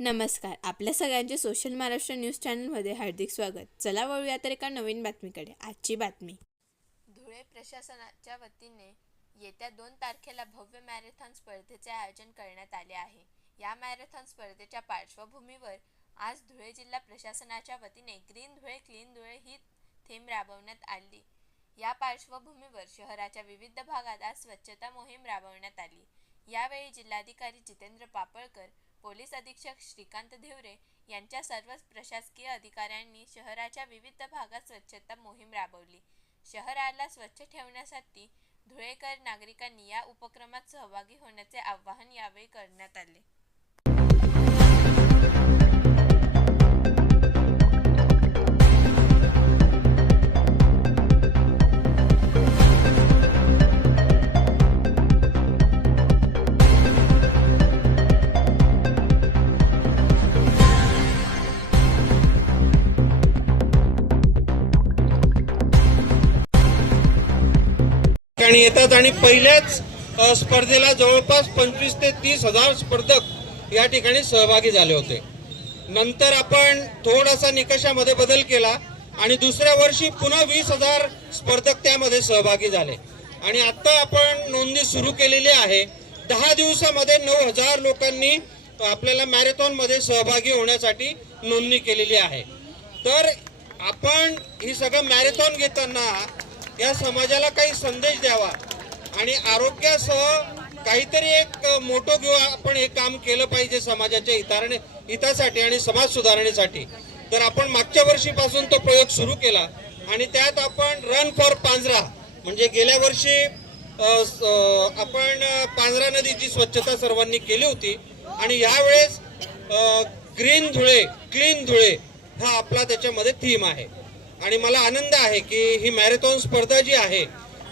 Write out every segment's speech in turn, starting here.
नमस्कार. आपल्या सगळ्यांचे सोशल महाराष्ट्र न्यूज चॅनलमध्ये हार्दिक स्वागत. चला वळूया तर एका नवीन बातमीकडे. आजची बातमी. धुळे प्रशासनाच्या वतीने येत्या 2 तारखेला भव्य मॅरेथॉन स्पर्धेचे आयोजन करण्यात आले आहे. या मॅरेथॉन स्पर्धेच्या पार्श्वभूमीवर आज धुळे जिल्हा प्रशासनाच्या वतीने ग्रीन धुळे क्लीन धुळे ही थीम राबवण्यात आली. या पार्श्वभूमीवर शहराच्या विविध भागात आज स्वच्छता मोहीम राबवण्यात आली. यावेळी जिल्हाधिकारी जितेंद्र पापळकर, पोलीस अधीक्षक श्रीकांत धिवरे यांच्या सर्वच प्रशासकीय अधिकाऱ्यांनी शहराच्या विविध भागात स्वच्छता मोहीम राबवली. शहराला स्वच्छ ठेवण्यासाठी धुळेकर नागरिकांनी या उपक्रमात सहभागी होण्याचे आवाहन यावेळी करण्यात आले. येतात आणि पहिल्याच स्पर्धेला जवळपास 25 ते 30 हजार स्पर्धक या ठिकाणी सहभागी झाले होते. नंतर आपण थोडासा निकषामध्ये बदल केला आणि दुसऱ्या वर्षी पुन्हा 20,000 स्पर्धक त्यामध्ये सहभागी झाले आणि आता आपण नोंदणी सुरू केलेली आहे. 10 दिवसामध्ये 9,000 लोकांनी आपल्याला मॅरेथॉन मध्ये सहभागी होण्यासाठी नोंदणी केलेली आहे. तर आपण ही सगळं मॅरेथॉन घेताना या समाजाला काही संदेश द्यावा आणि आरोग्यासह काहीतरी एक मोठं घेऊन आपण हे काम केलं पाहिजे समाजाच्या हितासाठी आणि समाज सुधारणेसाठी. तर आपण मागच्या वर्षीपासून तो प्रयोग सुरू केला आणि त्यात आपण रन फॉर पांझरा म्हणजे गेल्या वर्षी आपण पांझरा नदीची स्वच्छता सर्वांनी केली होती आणि यावेळेस ग्रीन धुळे क्लीन धुळे हा आपला त्याच्यामध्ये थीम आहे. आणि मला आनंद आहे की ही मॅरेथॉन स्पर्धा जी आहे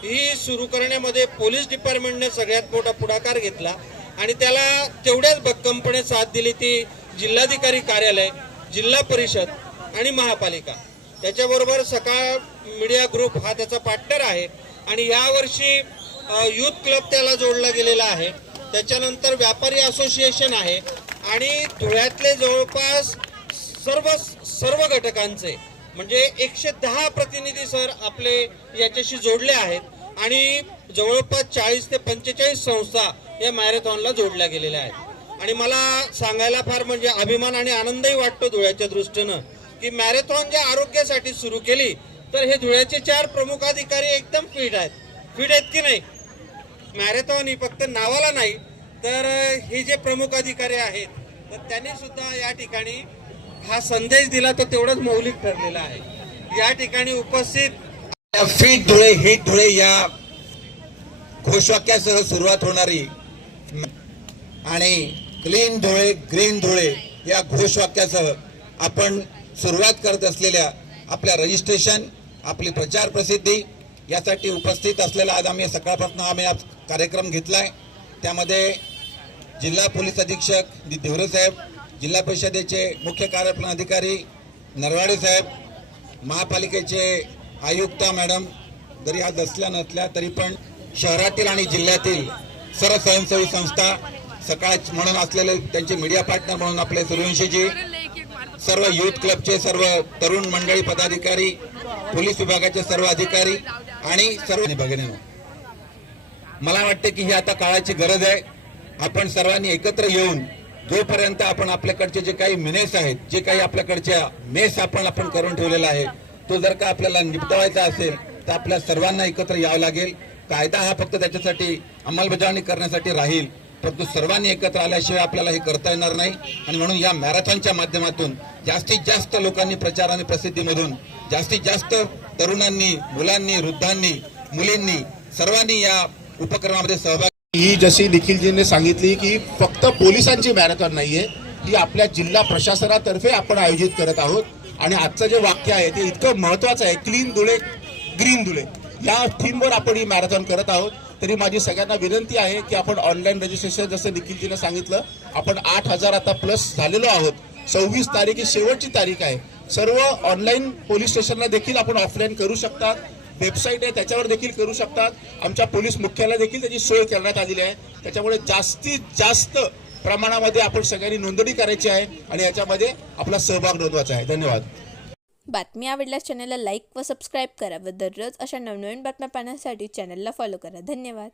ही सुरू करण्यामध्ये पोलीस डिपार्टमेंटने सगळ्यात मोठा पुढाकार घेतला आणि त्याला तेवढ्याच भक्कमपणे साथ दिली ती जिल्हाधिकारी कार्यालय, जिल्हा परिषद आणि महापालिका. त्याच्याबरोबर सकाळ मीडिया ग्रुप हा त्याचा पार्टनर आहे आणि यावर्षी यूथ क्लब त्याला जोडला गेलेला आहे. त्याच्यानंतर व्यापारी असोसिएशन आहे आणि धुळ्यातले जवळपास सर्व घटकांचे म्हणजे 110 प्रतिनिधी सर आपले याच्याशी जोडले आहेत आणि जवळपास 40 ते 45 संस्था या मॅरेथॉनला जोडल्या गेलेल्या आहेत. आणि मला सांगायला फार म्हणजे अभिमान आणि आनंदही वाटतो धुळ्याच्या दृष्टीनं की मॅरेथॉन ज्या आरोग्यासाठी सुरू केली तर हे धुळ्याचे 4 प्रमुख अधिकारी एकदम फिट आहेत की नाही. मॅरेथॉन ही फक्त नावाला नाही तर हे जे प्रमुख अधिकारी आहेत तर त्यांनी सुद्धा या ठिकाणी हा संदेश दिला तो तेवढंच मौलिक ठरलेला आहे. या ठिकाणी उपस्थित फिट धुळे हिट धुळे या घोषवाक्यासह सुरुवात होणारी आणि क्लीन धुळे ग्रीन धुळे या घोषवाक्यासह आपण सुरुवात करत असलेल्या आपल्या रजिस्ट्रेशन आपली प्रचार प्रसिद्धी यासाठी उपस्थित असलेला आज आम्ही सकाळपासून हा कार्यक्रम घेतलाय. त्यामध्ये जिल्हा पोलीस अधीक्षक धिवरे साहेब, जिल्हा परिषदेचे मुख्य कार्यपालन अधिकारी नरवाडे साहेब, महापालिकेचे आयुक्त मॅडम जरी आज असल्या नसल्या तरी पण शहरातील आणि जिल्ह्यातील सर्व स्वयंसेवी संस्था सकाळ म्हणून असलेले त्यांचे मीडिया पार्टनर म्हणून आपले सूर्यवंशीजी, सर्व युथ क्लबचे सर्व तरुण मंडळी पदाधिकारी, पोलीस विभागाचे सर्व अधिकारी आणि सर्व भगिनी, मला वाटते की ही आता काळाची गरज आहे. आपण सर्वांनी एकत्र येऊन जोपर्यंत आपण आपल्याकडचे जे काही मिनेस आहेत, जे काही आपल्याकडच्या मेस आपण करून ठेवलेला आहे तो जर का आपल्याला निपटवायचा असेल तर आपल्या सर्वांना एकत्र यावं लागेल. कायदा हा फक्त त्याच्यासाठी अंमलबजावणी करण्यासाठी राहील परंतु सर्वांनी एकत्र आल्याशिवाय आपल्याला हे करता येणार नाही. आणि म्हणून या मॅरेथॉनच्या माध्यमातून जास्तीत जास्त लोकांनी प्रचार आणि प्रसिद्धीमधून जास्तीत जास्त तरुणांनी, मुलांनी, वृद्धांनी, मुलींनी सर्वांनी या उपक्रमामध्ये सहभाग. ही जशी निखिलजीने सांगितली की फक्त पोलिसांची मॅरेथॉन नाहीये, ही आपल्या जिल्हा प्रशासनातर्फे आपण आयोजित करत आहोत. आणि आजचं जे वाक्य आहे ते इतकं महत्वाचं आहे, क्लीन धुळे ग्रीन धुळे या थीमवर आपण ही मॅरेथॉन करत आहोत. तरी माझी सगळ्यांना विनंती आहे की आपण ऑनलाईन रजिस्ट्रेशन जसं निखिलजीने सांगितलं आपण 8,000 आता प्लस झालेलो आहोत. 26 तारीख ही शेवटची तारीख आहे. सर्व ऑनलाईन पोलीस स्टेशनला देखील आपण ऑफलाईन करू शकतात. वेबसाईट आहे त्याच्यावर देखील करू शकतात. आमच्या पोलीस मुख्यालयात देखील त्याची सोय करण्यात आलेली आहे. त्याच्यामुळे जास्तीत जास्त प्रमाणामध्ये आपण सगळ्यांनी नोंदणी करायची आहे आणि याच्यामध्ये आपला सहभाग नोंदवायचा आहे. धन्यवाद. बातमी आवडल्यास चॅनलला लाईक व सबस्क्राईब करा व दररोज अशा नवनवीन बातम्या पाहण्यासाठी चॅनलला फॉलो करा. धन्यवाद.